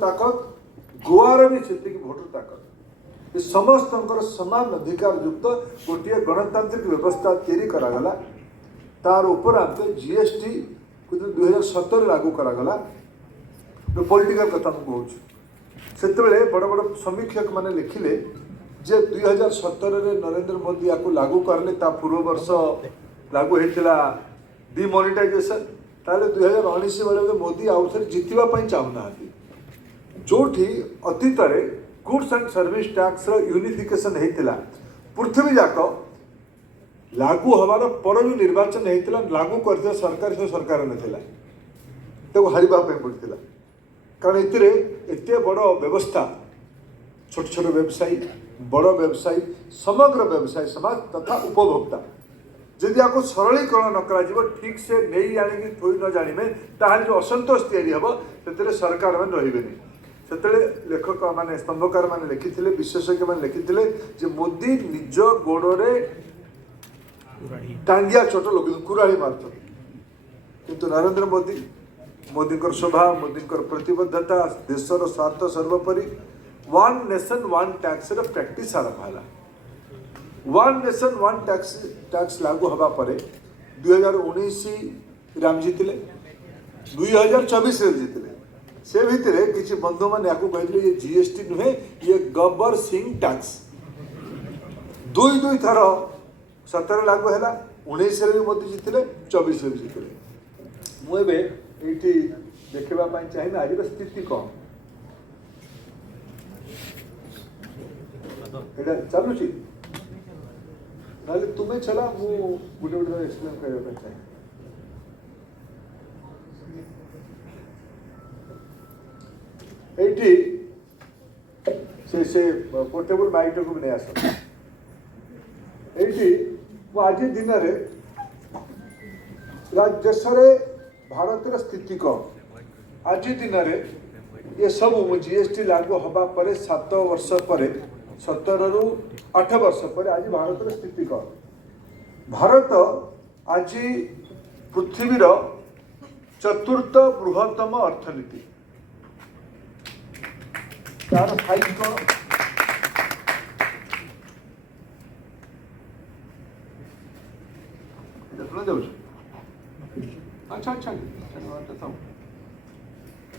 ताकत गोवार भी से भोटर ताकत ये समस्त समान अधिकार युक्त गोटे गणतांत्रिक व्यवस्था तैयारी करागला तार उपरांत जीएसटी 2017 लागू करागला पॉलिटिकल कथा मुझे से बड़ बड़ समीक्षक मैंने लिखिले जे 2017 नरेंद्र मोदी या लागू करले ता पूर्व वर्ष लागू होता डिमोनेटाइजेशन ताले 2019 बेले मोदी आउ थे जितवा चाहूना जो अतीत goods and service tax unification होता पृथ्वी जाक लागू हमार पर जो निर्वाचन होता लागू कर सरकार से सरकार नाला तो हारवाई पड़ता कारण एत बड़ व्यवस्था छोट छोट व्यवसायी बड़ व्यवसायी समग्र व्यवसायी समाज तथा उपभोक्ता जदि आपको सरलीकरण न कर ठीक से नहीं आने थोड़ी न जानवे ताल जो असंतोष या सरकार मैंने रही से लेखक माने स्तंभकार मैंने लिखी विशेषज्ञ मैंने लिखी मोदी निज गोड़े टांगिया चोट लगे कुराड़ी मार्च किंतु नरेंद्र मोदी मोदी स्वभाव मोदी प्रतिबद्धता देशर स्वार्थ सर्वोपरि one nation one tax practice आरंभ है वन नेशन वन टैक्स लागू हवा पर 2019 राम जीतिले 2024 जीतिले से भितर किसी बंधु मैंने कहते ये जीएसटी नुहे ये गब्बर सिंह टैक्स दुई दुई थर 17 लागू है 19 भी मोदी जीतिले 24 भी जीतिले मुझे ये देखा चाहिए आज स्थिति कौन चलुची ना तुम्हें चला वो गोटे गोटे एक्सप्लेन करने चाहिए से पोर्टेबल माइक को नहीं आस आज दिन देश भारत स्थिति कौन आज दिन ये सब जीएसटी लागू हवा पर 7 वर्ष पर 17 रु 8 वर्ष पर आज भारत स्थिति कौन भारत आज पृथ्वीर चतुर्थ बृहत्तम अर्थनीति तार साइज कौन अच्छा अच्छा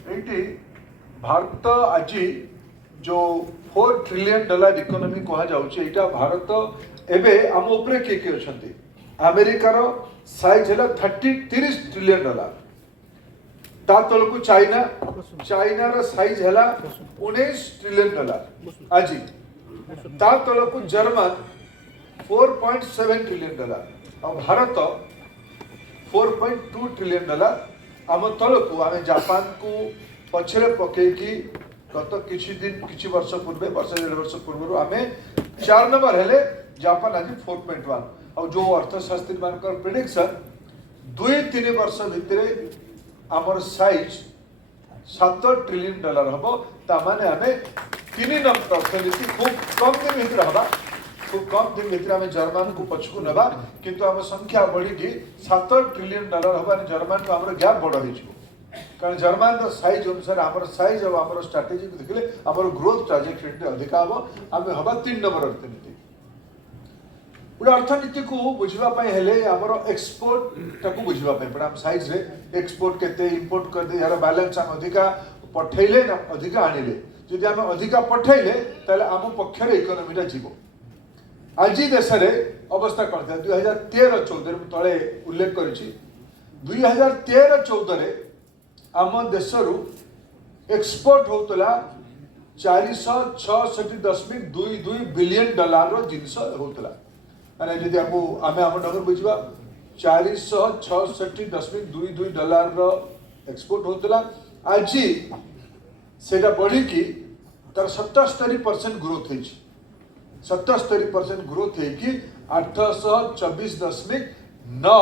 ये भारत आज जो $4 ट्रिलियन इकोनॉमी कह जाऊँगा भारत एवं आम उपरे किए किए अच्छा अमेरिकार साइज है 30 ट्रिलियन डॉलर ता तलक चाइना चाइनार साइज है 19 ट्रिलियन डॉलर आज ता तलक जर्मन 4.7 ट्रिलियन डॉलर और भारत 4.2 ट्रिलियन डॉलर आम तलक आम जापान को पछरे पकईकी गत किछि दिन किछि वर्ष पूर्वे वर्ष 1.5 वर्ष पूर्व आम 4 नंबर हेले जापान आज 4.1 और जो अर्थशास्त्री मान प्रेडिक्शन 2-3 वर्ष भितर आमर साइज 7 ट्रिलियन डॉलर हम ताने आम 3 नंबर अर्थनीति खूब कम दिन भितर हवा खूब कम दिन भितर आम जर्मन को पछकू नवा किंतु आम संख्या बढ़ी 7 ट्रिलियन डॉलर हम जर्मन को आम गैप बड़ हो कारण जर्मन साइज अनुसार आमर साइज और आमर स्ट्राटेजी को देखले आमर ग्रोथ ट्राजेक्टरी अधिक हम आम हवा 3 नंबर अर्थनीति गोटे अर्थनीति को बुझापी हेले आमर एक्सपोर्ट टाक बुझापी पड़े आम साइज रे एक्सपोर्ट केते इंपोर्ट कर दे यार बैलेंस आम अधिका पठेले ना अधिका आनिले जदि आम अधिका पठेले ताले आम पक्षर इकोनॉमीटा जीवो आज देश में अवस्था कौन था 2013-14 तले उल्लेख करी 2013-14 आम देश एक्सपोर्ट होता 466.22 बिलियन डॉलर जिनस होता माने जदि आपको आम आम नगर बुझा 466.22 डॉलर एक्सपोर्ट होता आज से बढ़ी तार 77% ग्रोथ होती 77% ग्रोथ होगी 824.9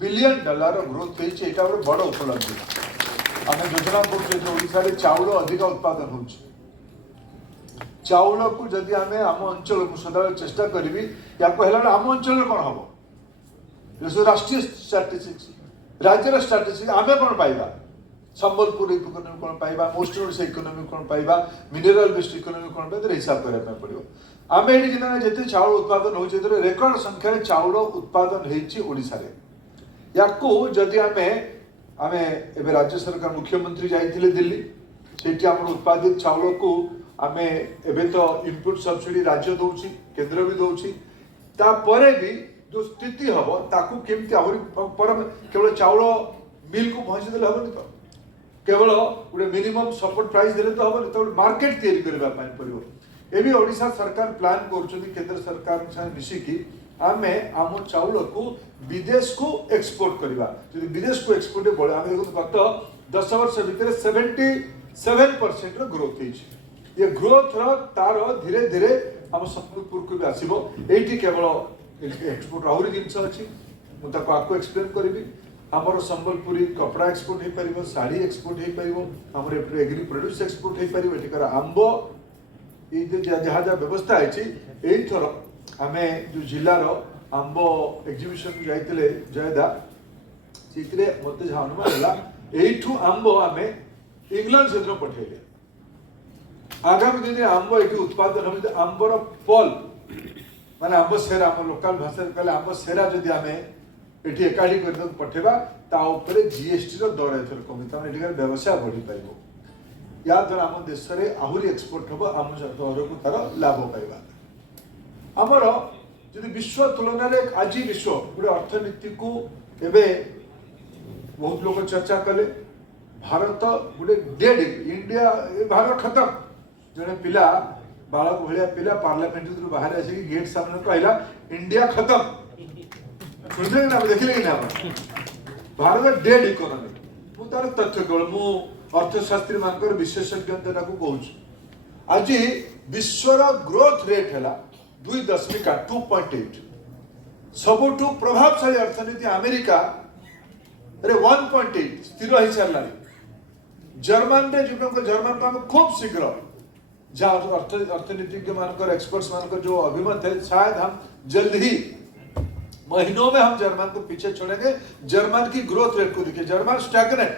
बिलियन डॉलर ग्रोथ होती है बड़ उपलब्धि आम योजना कर चाउल अधिक उत्पादन हो चाउल को जदि आम आम अंचल को सदा चेष्टा करी या आम अंचल कौन हम राष्ट्रीय स्ट्राटेजिक्स राज्यर स्ट्राटेजी आम कौन पाइबा संबलपुर इकोनॉमी कौन पाइबा मोस्ट ओडिशा इकोनॉमी कौन पाइबा मिनरल बेस्ड इकोनॉमी कौन पाइबा हिसाब करबा पड़ियो आमे एडी जिना जते चावल उत्पादन होचे तर रेकॉर्ड संख्या रे चावल उत्पादन हेची ओडिसा रे याकू जदि आमे आमे एबे राज्य सरकार मुख्यमंत्री जाइथिले दिल्ली सेठी हमर उत्पादित चावल को आमे एबे तो इनपुट सब्सिडी राज्य दउची केंद्र भी दउची ता परे भी जो स्थिति हबो ताकू केमति आहुरी पर केवल चावल मिल को पहुंची देले हबो तो केवल गोटे मिनिमम सपोर्ट प्राइस देले तो हबो तो मार्केट तैयारी करबा पाई पड़ियो एबी ओडिशा सरकार प्लान करूछथि केंद्र सरकार संग मिसी की आमे आम चाउल को विदेश को एक्सपोर्ट करबा जदि विदेश को एक्सपोर्ट बळे आमे देखो गत 10 वर्ष भीतर 77% रो ग्रोथ हेछि ये ग्रोथ रो तार धीरे धीरे हम संबलपुर को भी आसीबो एठी केवल एक्सपोर्ट आउरी जिंस अछि मु ताको आको एक्सप्लेन करबी हमर संबलपुरी कपड़ा एक्सपोर्ट हे परिबो साड़ी एक्सपोर्ट हे परिबो हमर एग्री प्रोड्यूस एक्सपोर्ट हे परिबो एठी कर आंबो ए जहाँ जहाँ व्यवस्था है थर आम जो जिलार आंब एक्जिबिशन जाइए जयदा से मत जहाँ अनुमान है यू आंब आम इंग्लैंड से पठेले आगामी दिन आंब ये उत्पादन हम आंबर पल माने आंब सेरा आम लोकल भाषा कहले आंब सेरा जदि आम ये एकाठी कर पठेबा जीएसटी दर एथर कमी तमाम व्यवसाय बढ़ी पाइब या द्वारा आम देश में आहुरी एक्सपोर्ट हम आम शहर को तार लाभ पाइबा आमर जदि विश्व तुलन में आज विश्व गोटे अर्थनीति को एबे बहुत लोग चर्चा कले भारत गोटे डेड इंडिया भारत खत्म जड़े पिला बालक भाया पिला पार्लियामेंट बाहर आसिक गेट सामने कहला इंडिया खत्म सुनले ना देखिले कि ना भारत डेड इकोनॉमी मु तार तथ्य केवल मु अर्थशास्त्री मानकर विशेषज्ञता को कहूँ आज विश्वर ग्रोथ रेट है 2.8 सबुठु प्रभावशाली अर्थनीति अमेरिका रे 1.8 स्थिर हो सारा जर्मन रे जो जर्मन को खूब शीघ्र जहाँ अर्थनीतिज्ञ मानकर एक्सपर्ट्स मानकर जो अभिमत है शायद हम जल्द ही महीनों में हम जर्मन को पीछे छोड़ेंगे जर्मन की ग्रोथ रेट को देखिए जर्मन स्टैग्नेंट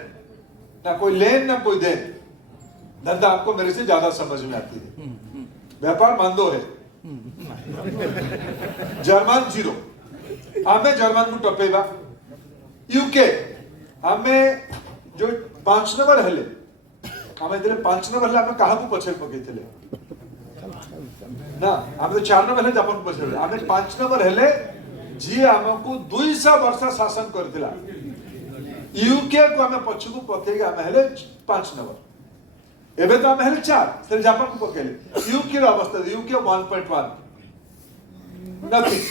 ना कोई लेन ना कोई देन धंधा आपको मेरे से ज्यादा समझ में आती है व्यापार मंदो है जर्मन जीरो आमे जर्मन को टपेबा यूके आमे जो 5 नंबर हेले आमे दिले 5 नंबर हेले आमे कहा को पछे पकेइथिले ना आमे तो 4 नंबर हेले जापान को पछे आमे 5 नंबर हेले जी हमको 200 वर्ष शासन करथिला यूके को आमे पछ को पकेगे आमे हेले 5 नंबर एबे तो आमे हेले 4 से जापान को पकेले यूके रो अवस्था यूके 1.1 नथिंग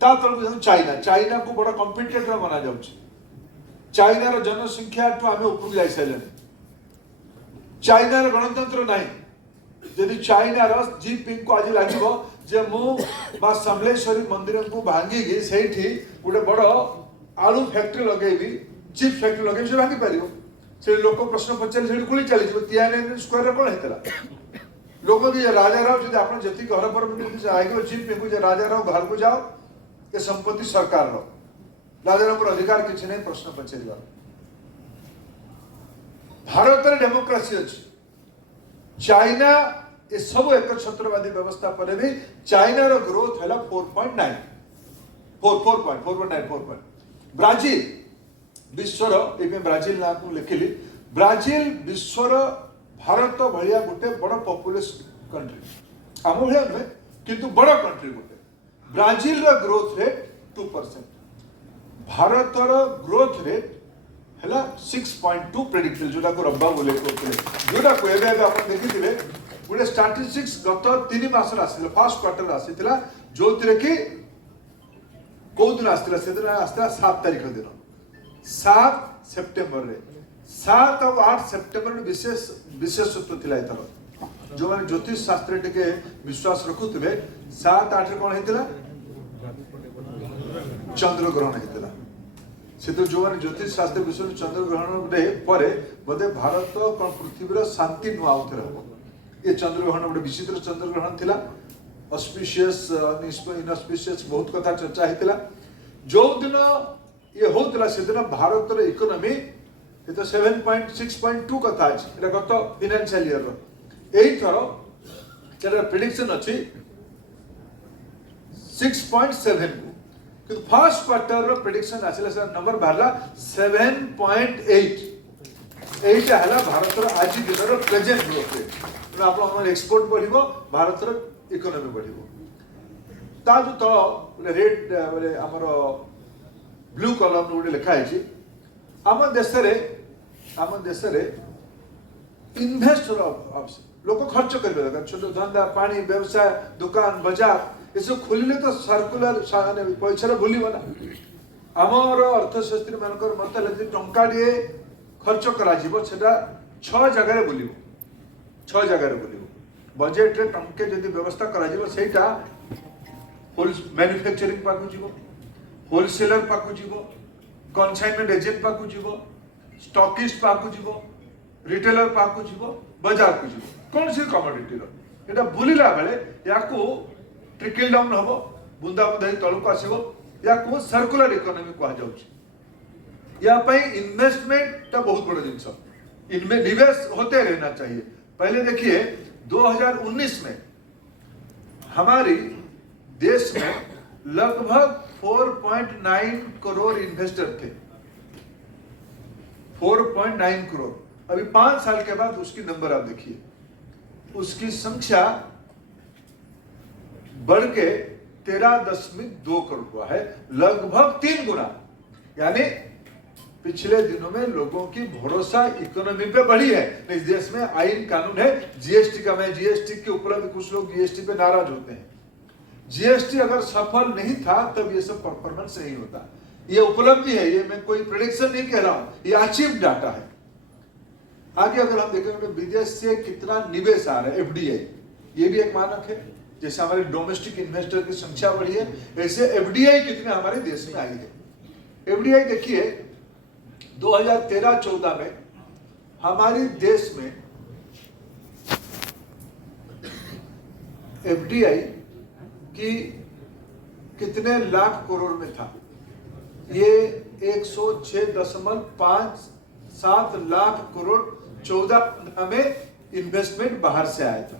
ता तल चाइना चाइना को बड़ा कॉम्पिटिटर माना जाउछ चाइना रो जनसंख्या तो आमे ऊपर जाई साइले चाइना रो गणतंत्र नाही यदि चाइना रो जिनपिंग को आज लागिबो जे मु बा समलेश्वरी मंदिर को भांगी गे सेठी गोटे बड़ आलू फैक्ट्री लगेबी चिप फैक्ट्री लगेबी से भांगी पारिबो से लोक प्रश्न पचारे से गुली चली जिवो तियाने स्क्वायर रे कोन हेतला लोक कि राजा राव यदि आपण जति घर पर आइगो चिप पे जे राजा राव घर को जाओ ये संपत्ति सरकार रो राजा राव पर अधिकार किछ नै प्रश्न पचारिबा भारत रे डेमोक्रेसी अछि चाइना ये सब एक छत्रवादी व्यवस्था पर भी चाइना रो ग्रोथ है 4.9 4.9 ब्राजील विश्वर एक ब्राजील ना को लिखिली ब्राजील विश्वर भारत भलिया गोटे बड़ पॉपुलस कंट्री आम भलिया नुहे किंतु बड़ कंट्री गोटे ब्राजील रो ग्रोथ रेट 2% भारत रो ग्रोथ रेट हैला 6.2 प्रेडिक्टेड जोटा को रब्बा बोले करथिले जोटा को एबे आपण देखिथिले गोटे स्टैटिस्टिक्स गत 3 मास आसिला फर्स्ट क्वार्टर आसिला जो तिरे कि को दिन आसिला से दिन आसिला 7 तारिख दिन 7 सितंबर रे 7 और 8 सितंबर में विशेषत्व थिला एथर जो माने ज्योतिष शास्त्र टिके विश्वास रखुतबे 7 8 रे कोन हेतिला चंद्र ग्रहण हेतिला से तो जो माने ज्योतिष शास्त्र विषय चंद्र ग्रहण रे परे बदे भारत कोन पृथ्वी रो शांति नु आउथरे हो ये चंद्र ग्रहण गोटे विचित्र चंद्र ग्रहण थिला ऑस्पिशियस इनऑस्पिशियस बहुत कथा चर्चा हेतिला जो दिन ये होतला से दिन भारत रो इकोनॉमी ये तो 7.6.2 का था आज एटा गत फाइनेंशियल ईयर रो एई थरो चलो प्रेडिक्शन अछि 6.7 कि फर्स्ट क्वार्टर रो प्रेडिक्शन आसिला सर नंबर बाहरला 7.8 एटा हला भारत रो आज दिन रो प्रेजेंट ग्रोथ रेट आप हमर एक्सपोर्ट बढ़िबो भारत रो इकोनॉमी बढ़िबो ता जो तो रेट बोले हमर ब्लू कॉलम रो लिखा है छी आम देश रे इन्वेस्टर लोक खर्च करबे दरकार छोट धंदा पानी व्यवसाय दुकान बाजार ये सब खोलिले तो सर्कुलर पैसा भूलिब ना आमर अर्थशास्त्री मानकर मत लगे टंका दिए खर्च करा जीवो सेटा 6 जगह बुलिबो 6 जगह बुलिबो बजेट रे टंके जदी व्यवस्था करा जीवो सेटा होल मैन्युफैक्चरिंग पाकु जीवो होलसेलर पाकु जीवो कन्साइनमेंट एजेंट पाकु जीवो स्टॉकिस्ट पाकु जीवो रिटेलर पाकु जीवो बाजार को जीवो कौन सी कमोडिटी रो एटा बुलिला बेले याकू ट्रिकल डाउन हबो बुंदा बुंदा तळको आसीबो याकू सर्कुलर इकोनॉमी कहा जाउची या पई इन्वेस्टमेंट ता बहुत बड़ा जिंस इनमें निवेश होते रहना चाहिए पहले देखिए 2019 में हमारी देश में लगभग 4.9 करोड़ इन्वेस्टर थे 4.9 करोड़ अभी 5 साल के बाद उसकी नंबर आप देखिए उसकी संख्या बढ़ के 13.2 करोड़ हुआ है लगभग 3 गुना यानी पिछले दिनों में लोगों की भरोसा इकोनॉमी पे बढ़ी है इस देश में आईन कानून है जीएसटी का मैं जीएसटी के उपलब्ध कुछ लोग जीएसटी पे नाराज होते हैं जीएसटी अगर सफल नहीं था तब ये सब परफॉर्मेंस नहीं होता ये उपलब्धि है ये मैं कोई प्रेडिक्शन नहीं कह रहा हूं ये अचीव डाटा है आगे अगर हम देखेंगे तो विदेश से कितना निवेश आ रहा है एफडीआई ये भी एक मानक है जैसे हमारे डोमेस्टिक इन्वेस्टर की संख्या बढ़ी है ऐसे एफडीआई कितने हमारे देश में आई है एफडीआई देखिए 2013-14 में हमारे देश में एफडीआई की कितने लाख करोड़ में था ये 106.57 लाख करोड़ 14 में इन्वेस्टमेंट बाहर से आया था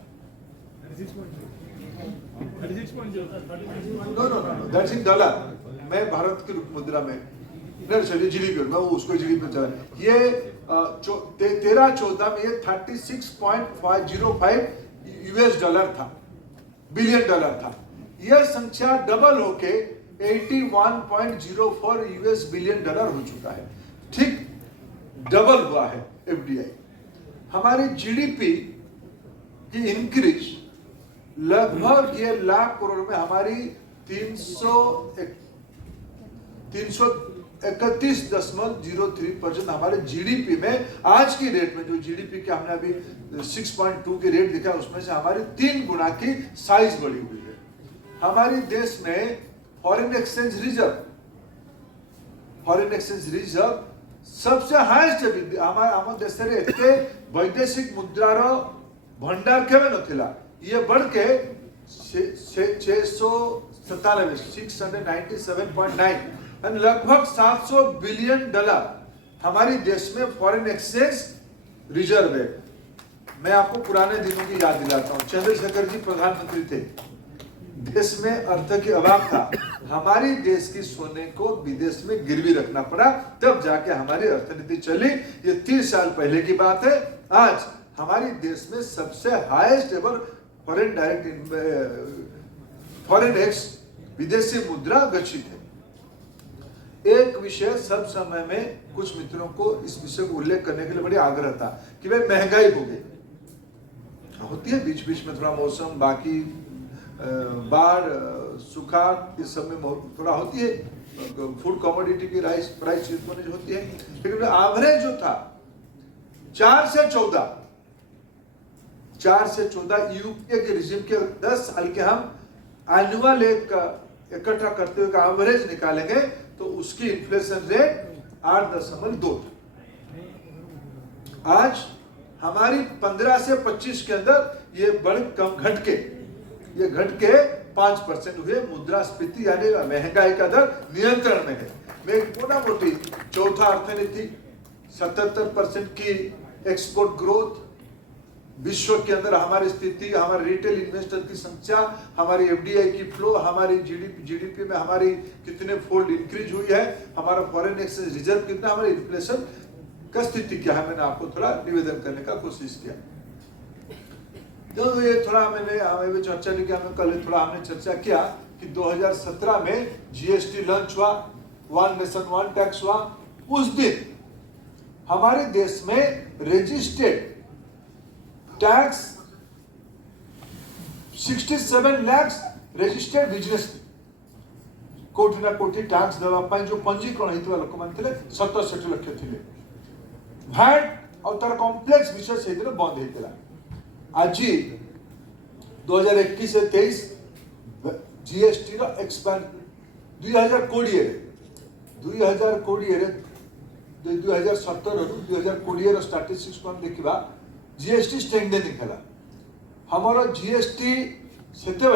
नो दैट्स इन डॉलर मैं भारत की मुद्रा में जीडीपी मैं उसको जीडीपी चला ये 13-14 में ये 36.505 यूएस डॉलर था बिलियन डॉलर था यह संख्या डबल होके 81.04 यूएस बिलियन डॉलर हो चुका है ठीक डबल हुआ है एफडीआई हमारी जीडीपी की इंक्रीज लगभग ये लाख करोड़ में हमारी 331.03% हमारे जीडीपी में आज की रेट में जो जीडीपी के हमने अभी 6.2 के रेट दिखा उसमें से हमारी 3 गुना की साइज बढ़ी हुई है हमारे देश में फॉरेन एक्सचेंज रिजर्व सबसे हाईएस्ट हमारे देश रे एते वैदेशिक मुद्रार भंडार केवे नथिला ये बढ़ के 697.9 लगभग 700 बिलियन डॉलर हमारे देश में फॉरेन एक्सचेंज रिजर्व है मैं आपको पुराने दिनों की याद दिलाता हूं चंद्रशेखर जी प्रधानमंत्री थे देश में अर्थ की अभाव था हमारी देश की सोने को विदेश में गिरवी रखना पड़ा तब जाके हमारी अर्थनीति चली ये 30 साल पहले की बात है आज हमारी देश में सबसे हाईएस्ट एवर फॉरेन एक्स विदेशी मुद्रा गच्छित है एक विषय सब समय में कुछ मित्रों को इस विषय को उल्लेख करने के लिए बड़ी आग्रह था कि भाई महंगाई हो गई होती है बीच बीच में थोड़ा मौसम बाकी बाढ़ सुखाड़ इस सब में थोड़ा होती है फूड कमोडिटी की प्राइस होती है लेकिन एवरेज जो था 4 से 14 यूपीए के रिजिम के 10 साल के हम एनुअल इकट्ठा करते हुए का एवरेज निकालेंगे तो उसकी इन्फ्लेशन रेट 8.2 आज हमारी 15 से 25 के अंदर ये बड़े कम घट के 5% हुए मुद्रास्फीति यानी महंगाई का दर नियंत्रण में है मैं मोटा मोटी चौथा अर्थनीति 77% की एक्सपोर्ट ग्रोथ, विश्व के अंदर हमारी स्थिति, हमारे रिटेल इन्वेस्टर की संख्या, हमारी एफडीआई की फ्लो, हमारी जीडीपी में हमारी कितने फोल्ड इंक्रीज हुई है, हमारा फॉरेन एक्सचेंज रिजर्व कितना, हमारी इन्फ्लेशन का स्थिति क्या है, मैंने आपको थोड़ा निवेदन करने का कोशिश किया। तो ये थोड़ा मैंने चर्चा नहीं किया, कल थोड़ा हमने चर्चा किया कि 2017 में जीएसटी लॉन्च हुआ, वन नेशन वन टैक्स हुआ। उस दिन हमारे देश में registered tax 67 lakh registered business कोटी ना कोटी टैक्स देवा जो पंजीकरण होता लोक मैंने 67 लाख थे। भैट और तार कॉम्प्लेक्स विषय से बंद होता। आज 2021 से 23 जीएसटी रो एक्सपांड 2020 2017 रू 2020 रो स्टैटिस्टिक्स को हम देखिबा जीएसटी स्ट्रेंथनिंग है। हमारा जीएसटी सेते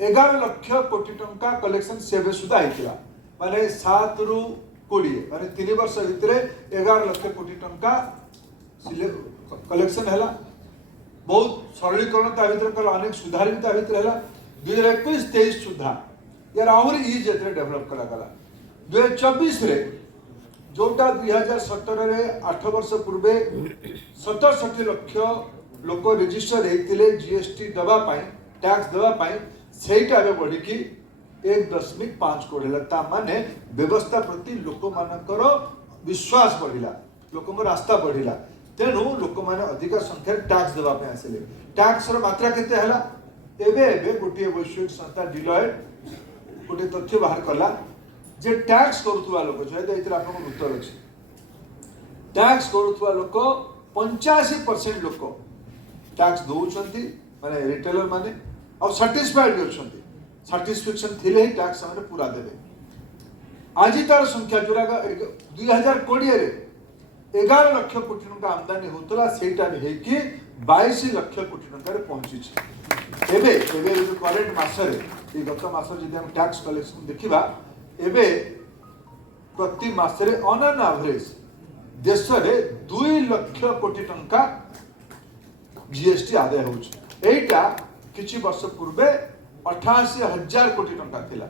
11 लाख कोटी टंका कलेक्शन सेवे सुधा होता, माने 7 रू 20 माने 3 वर्ष भितर 11 लाख कोटी टंका कलेक्शन है। बहुत सरलीकरण भर अनेक सुधार भी है। 2021-23 सुधा यार आहरी इज डेभलप करागला। 2024 रे जोटा 2017 रे 8 वर्ष पूर्वे 67 लाख लोक रजिस्टर होते जीएसटी दवा टैक्स दवा सेटा बढ़ी कि 1.5 करोड़ है। माने व्यवस्था प्रति लोक मानकर विश्वास बढ़िला, लोक आस्था बढ़िला, तेणु लोक मैंने अधिक संख्या टैक्स देवाई आसिले। टैक्स मात्रा केते हला एबे गोटे वैश्विक संस्था डिलॉयट गोटे तथ्य बाहर कला जे टैक्स करुवा लोक उत्तर अच्छे टैक्स करुवा लोक 85% लोक टैक्स दौरान माने रिटेलर माने और सैटिस्फाइड भी अच्छा, सैटिस्फैक्शन थिले ही टैक्स से पूरा देवे। आज तार संख्या जोरा 2020 रे 11 लाख कोटी टंका आमदानी होता से 22 लाख कोटी टंका पहुंची। करेन्ट मसरे गत मास हम टैक्स कलेक्शन देखा एबे प्रति मासरे ऑन एन एवरेज देश में 2 लाख कोटी टंका जीएसटी आदाय होटा किछि वर्ष पूर्वे 88,000 कोटी टंका थिला,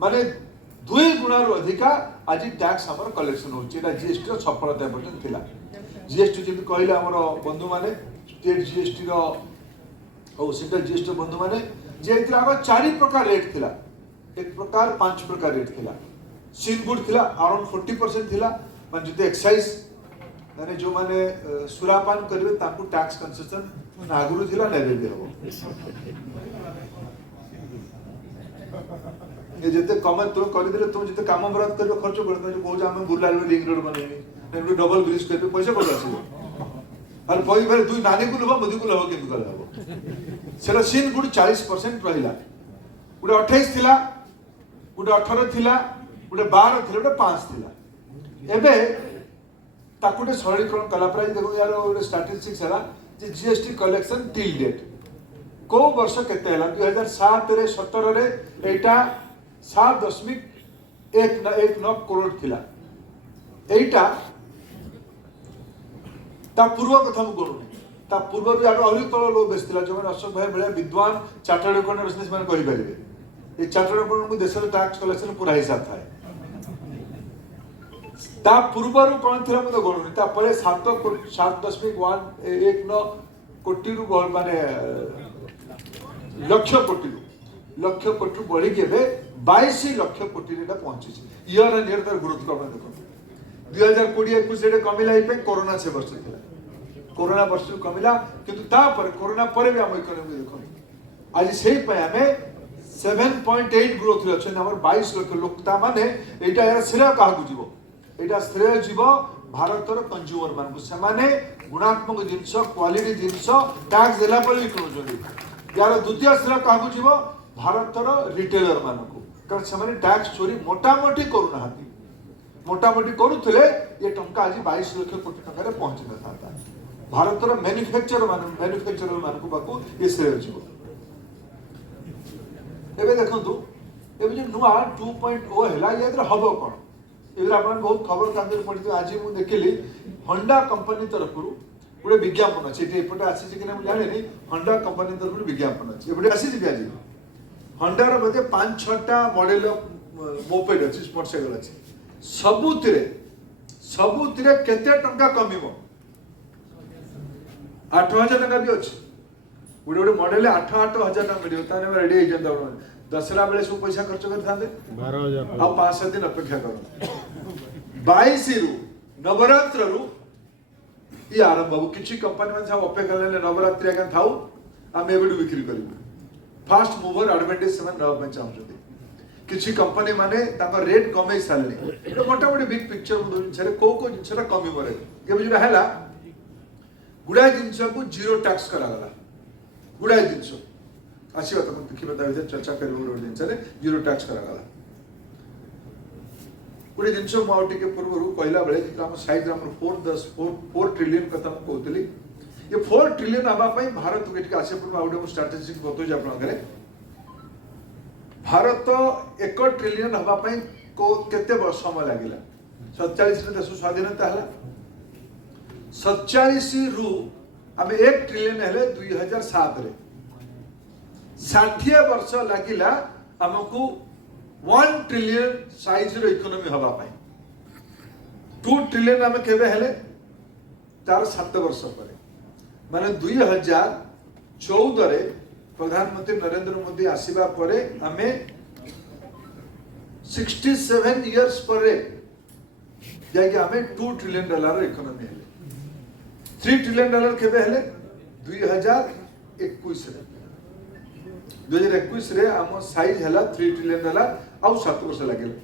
माने 2 गुणा रु अधिका आज टैक्स हमर कलेक्शन होता। जीएसटी सफलता पर्यटन थिला। जीएसटी जब कहले हमर बंधु माने स्टेट जीएसटी और सेंट्रल जीएसटी बंधु माने जे आग 4 प्रकार रेट थिला, 1 प्रकार 5 प्रकार रेट थिला। सिनगुड थिला अराउंड 40% थिला, माने जते एक्साइज माने जो माने सुरापान करबे ताकू टैक्स कंसेशन आगुरु थिला नेबे भी हो। ये जते कमेंट तुम कर दिले तुम जते काम बराद करबे खर्च करते जो कहू हम बुरलाल में रिंग रोड बनेनी ने डबल ब्रिज करबे पैसा कोड आसीबो और कोई बार दुई नानी को लबा मधी को लबा केम कर हबो सेला सीन गुड 40% रहिला। गुड 28 थिला, गुड 18 थिला, गुड 12 थिला, गुड 5 थिला। एबे ताकुटे सरलीकरण कला प्राइस देखो यार और स्टैटिस्टिक्स है जे जीएसटी कलेक्शन टिल डेट को वर्ष केते हला 2007 रे 17 रे एटा 7.19 करोड़ थिला। एटा ता पूर्व कथा मु करूनी, ता पूर्व भी आरो तल लो बेस थिला। जो अशोक भाई बड़े विद्वान चार्टर्ड अकाउंटेंट बिजनेसमैन कहि परिबे ए चार्टर्ड अकाउंटेंट को देश रे टैक्स कलेक्शन पूरा हिसाब थाए। ता पूर्व रु कोन थिला मु तो गणुनी, ता परे 7.19 कोटी रु माने लक्ष कोटी बढ़ी के 22 लाख कोटी पहुंची। ईयर एंड ईयर तार ग्रोथ को देखो 2020-21 कमिला कोरोना से वर्ष था, कोरोना वर्ष कमिला किंतु कोरोना पर भी आम इकोनॉमी देखो आज से आम 7.8 ग्रोथ रे अच्छे 22 लाख लोक माने एटा यार श्रेय क्या जीव, एटा श्रेय जीव भारतर कंज्यूमर मान से गुणात्मक जिनस क्वालिटी जिनस टैक्स देला पर भी किणुचंदी। यार द्वितीय श्रेय क्या जीव भारतर रिटेलर मान को, कारण से टैक्स चोरी मोटामोटी करूना, मोटामोटी करुले ये टंका आज 22 लाख कोटी टंका पहुंची न था। भारतर मैन्युफैक्चरर मान को ये श्रेय जीव। एबे देखंतु एबे जो नुआ 2.0 हैला ये हम कौन एबे आपण बहुत खबर कागज पढ़ी आज मु देखिली होंडा कंपनी तरफ गोटे विज्ञापन अच्छे ये एपटे आसी कि ना जानी होंडा कंपनी तरफ विज्ञापन अच्छे एपटे आसी आज होंडार बोधे 5-6टा मॉडल मोपेड अच्छी मोटरसाइकेल अच्छे सबुतिरे केते टंका कमिबो 8,000 टंका भी अच्छे गोटे गोटे मॉडल 8,000 टंका मिले ताने रेडी हो जाता दसरा बेले सब पैसा खर्च करते 12,000 आ 5-7 दिन अपेक्षा करो 22 रु नवरात्र रु ये आरंभ हो किछि कंपनी में सब अपेक्षा करले नवरात्रि आगे थाउ आम एबडू बिक्री करिबु फास्ट मूवर एडवांटेज से नवा ପାଇଁ चाहउछथि किछि कंपनी माने ताका रेट कमे सालनी तो मोटा मोटी बिग पिक्चर मु जिनसरे को जिनसरा कमी मरे के बुझला हैला गुडा जिनस को जीरो टैक्स करा गला गुडा जिनस आसीबा त देखिबा ता भीतर चर्चा करबो रोड जिनसरे जीरो टैक्स करा गला गुडे जिनस मु आउट के पूर्वरु कहला बेले जे हम साइज हम 4 ट्रिलियन कथा हम कहतली ये 4 ट्रिलियन आबा पई भारत के आसे पूर्व आउट स्ट्रेटेजिक बतोइ आपन करे भारत 1 ट्रिलियन हवा पई को केते वर्ष समय लागिला 47 रे देश स्वाधीनता हला 47 रु हम 1 ट्रिलियन हेले 2007 रे 60 वर्ष लागिला हमकु 1 ट्रिलियन साइज रो इकोनॉमी हवा पाई 2 ट्रिलियन हम केबे हेले तार 7 वर्ष परे माने 2014 रे प्रधानमंत्री नरेंद्र मोदी आसीबा परे हमें 67 इयर्स परे जाके हमें 2 ट्रिलियन डॉलर इकोनॉमी हेले 3 ट्रिलियन डॉलर केबे हेले 2021 रे 2021 रे हम साइज हला 3 ट्रिलियन डॉलर आउ 7 वर्ष लागेला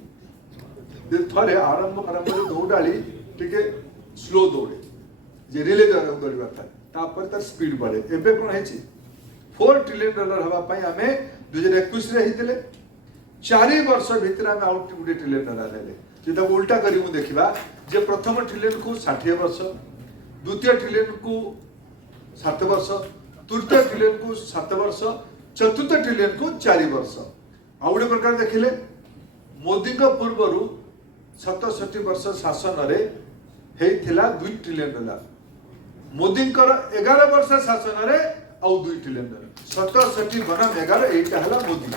थरे आरंभ दौड़ाली टिके स्लो दौड़े जे रिले दौड़बा था तापर तार स्पीड बढ़े एबे कोन हेची 4 ट्रिलियन डॉलर हवा पाई हमें 2021 रे हितले 4 वर्ष भीतर हम आउट 2 ट्रिलियन डॉलर हेले जेता उल्टा करी मु देखिबा जे प्रथम ट्रिलियन को 60 वर्ष द्वितीय ट्रिलियन को 7 वर्ष तृतीय ट्रिलियन को 7 वर्ष चतुर्थ ट्रिलियन को 4 वर्ष आउडे प्रकार देखिले मोदी का पूर्वरु 67 वर्ष शासन रे हेथिला 2 ट्रिलियन डॉलर मोदी कर 11 वर्ष शासन रे आउ 2 ट्रिलियन डॉलर 67 बनाम 11 एटा हला मोदी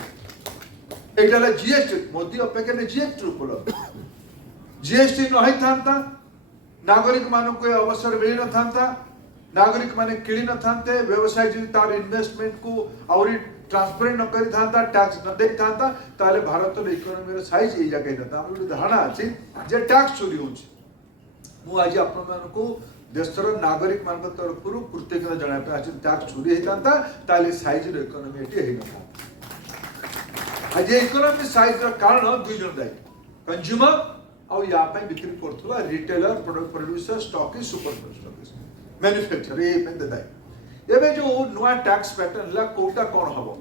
एटा हला जीएसटी मोदी अपेक्षा ने जीएसटी रूपल जीएसटी न होई थांता नागरिक मानन को अवसर मिली न थांता नागरिक माने किಳಿ न थांते व्यवसाय जी तार इन्वेस्टमेंट को और ट्रांसपेरेंट न करी थांता टैक्स न दे थांता ताले भारत रे इकोनॉमी रे साइज ए जगह रहता हम धारणा अछि जे टैक्स चोरी होछ मु आज आपन मान को देशर नागरिक मान को तरफ कृतज्ञता जणा पे आज टैक्स चोरी हे थांता ताले साइज रे इकोनॉमी एटी हे न आज इकोनॉमी साइज रा कारण दुई जण दाई कंज्यूमर और या पे बिक्री करथुवा retailer product producer stockist super stockist manufacturer ए पे देदाई एबे जो नुआ टैक्स पैटर्न ला कोटा कोन हबो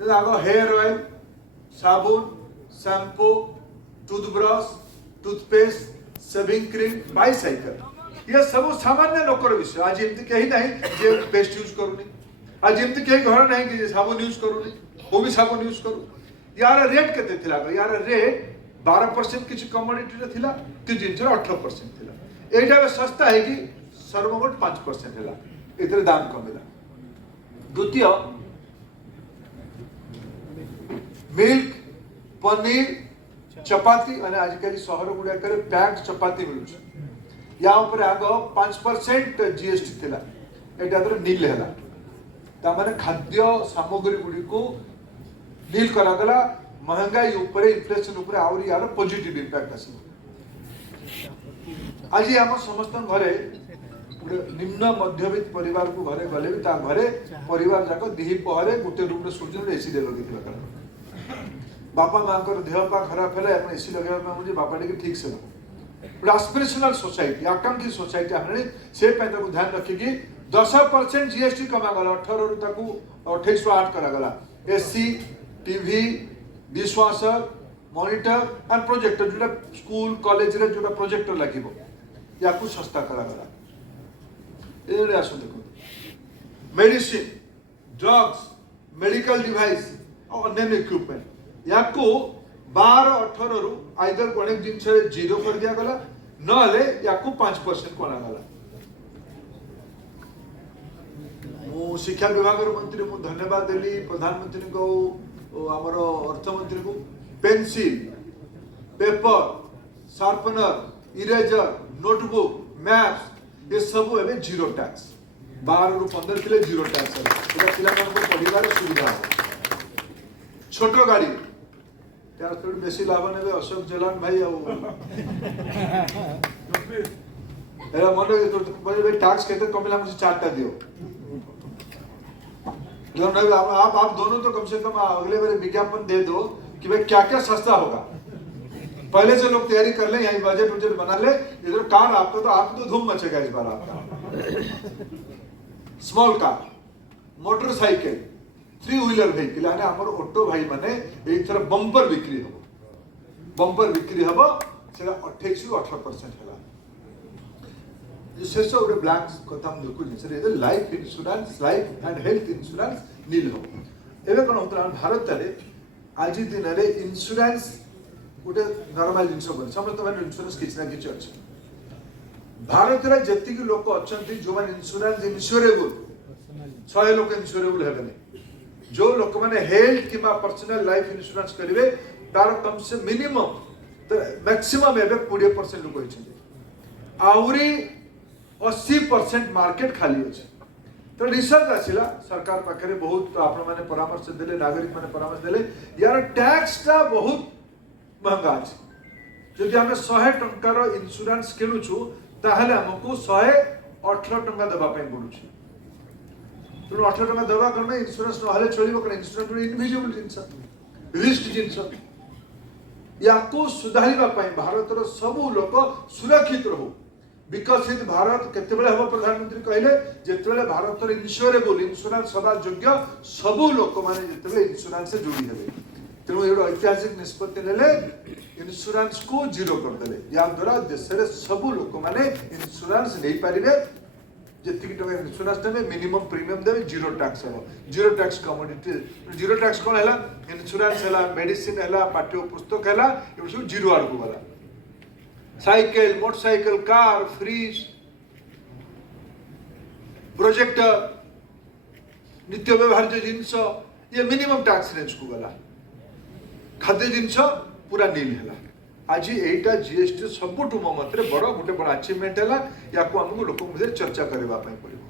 जे आगो हेयर ऑयल साबुन shampoo toothbrush toothpaste shaving cream bicycle ये सब सामान्य लोकर विषय आज एमती कहीं नहीं जे पेस्ट यूज करूनी आज एमती कहीं घर नहीं कि साबुन यूज करूनी वो भी साबुन यूज करू यार रेट केते थिला यार रेट 12% किसी कमोडिटी रे थिला कि जिंस 18% थिला एटा बे सस्ता है कि सर्वमोट 5% हैला इतरे दाम कमिला द्वितीय मिल्क पनीर चपाती अने आजकल शहर गुडा करे पैक्ड चपाती मिलुछ या ऊपर आगो 5% जीएसटी थिला एटा तर नील हैला ता माने खाद्य सामग्री गुडी को नील करा गला महंगाई ऊपर इन्फ्लेशन ऊपर आउरी यार पॉजिटिव इंपैक्ट आसी आज हम समस्त घरे निम्न मध्यवित्त परिवार को घरे गले भी ता घरे परिवार जाक दिही पहरे गुटे रूम रे सूर्य एसी दे लगे दिखला बापा मां को देह पा खराब हेले अपन एसी लगाबा में मुझे बापा के ठीक से न एस्पिरेशनल सोसाइटी आकांक्षी सोसाइटी हमने से पे को ध्यान रखिकी 10% जीएसटी कमा गला 18 रु तक 2808 करा गला AC TV dishwasher monitor and projector जोटा स्कूल कॉलेज रे जोटा प्रोजेक्टर लागिबो या को सस्ता करा गला एरे आसो देखो मेडिसिन ड्रग्स मेडिकल डिवाइस और अन्य इक्विपमेंट या को 12-18 रु आइदर अनेक जिनस जीरो कर दिया गला नले याकू 5% कोना गला। मु शिक्षा विभाग मंत्री मु धन्यवाद देली प्रधानमंत्री को आमर अर्थमंत्री को pencil paper sharpener eraser notebook maps ये सब एवं जीरो टैक्स 12 रु 15 थिले जीरो टैक्स है पिला पढ़ार सुविधा छोट गाड़ी यार थोड़ी बेसी लाभ ने अशोक जलान भाई मन टैक्स केते कमिला मुझे 4टा दियो आप दोनों तो कम से कम अगले बार विज्ञापन दे दो कि भाई क्या क्या सस्ता होगा। पहले से लोग तैयारी कर ले, यही बजट बना ले, इधर कार आपको तो धूम मचेगा इस बार आपका। Small car motorcycle 3 wheeler vehicle आने हमर ऑटो भाई माने एई थर बम्पर बिक्री हबो सेटा 28-18% हला शेष गोटे ब्लैंक कथा हम देखु life insurance life and health insurance नील हो एवं कौन होता भारत में आज दिन में इंश्योरेंस गोटे नॉर्मल जिन बन समस्त इंश्योरेंस किसी ना किसी अच्छे भारत में जी लोक अच्छा जो मैंने इंश्योरेंस इंश्योरेबल 100 लोक इंश्योरेबल हेबे जो लोक मैंने हेल्थ कि पर्सनल लाइफ इंश्योरेंस करेंगे तार कम से मिनिमम मैक्सिमम एवं 20% लोक आहरी 80% मार्केट खाली अच्छे। तो रिसर्च आसिला सरकार पाखे बहुत आपण मैंने परामर्श देले नागरिक मैंने परामर्श देले यार टैक्स टा बहुत महंगा अच्छे जदि आम 100 टंकार इंश्योरेंस किणुचु ताहले हमको 118 टंका देवा पड़ू तेणु 18 टंका देवा कौन इंश्योरेंस ना चलो कौन इंश्योरेंस इनविजिबल जिनस रिस्क जिनस या सुधारिबा भारत सबू लोक सुरक्षित रहू विकसित भारत केतेबेले हम प्रधानमंत्री कहले जेतेबेले भारत इंश्योरेबल इंश्योरेंस सदा योग्य सबू लोक माने जेतेबेले इंश्योरेंस से जोड़ी हेबे तेणु ये ऐतिहासिक निष्पत्ति नेले इंश्योरेंस को जीरो कर देले या द्वारा देश रे सबू लोक माने इंश्योरेंस नै पारिबे जेतिक टका इंश्योरेंस देबे मिनिमम प्रीमियम देबे जीरो टैक्स हो zero tax commodity zero tax कोन हैला इंश्योरेंस हैला मेडिसिन हैला पाठ्य पुस्तक हैला ये सब जीरो आड़ को वाला cycle motorcycle car fridge projector नित्य व्यवहार्य जिनस ये मिनिमम टैक्स रेंज को गला खाद्य जिनस पूरा नील है आज एटा जीएसटी सबुठ मो मत बड़ गोटे बड़ अचिवमेंट है या हमको लोक चर्चा करने पड़ो।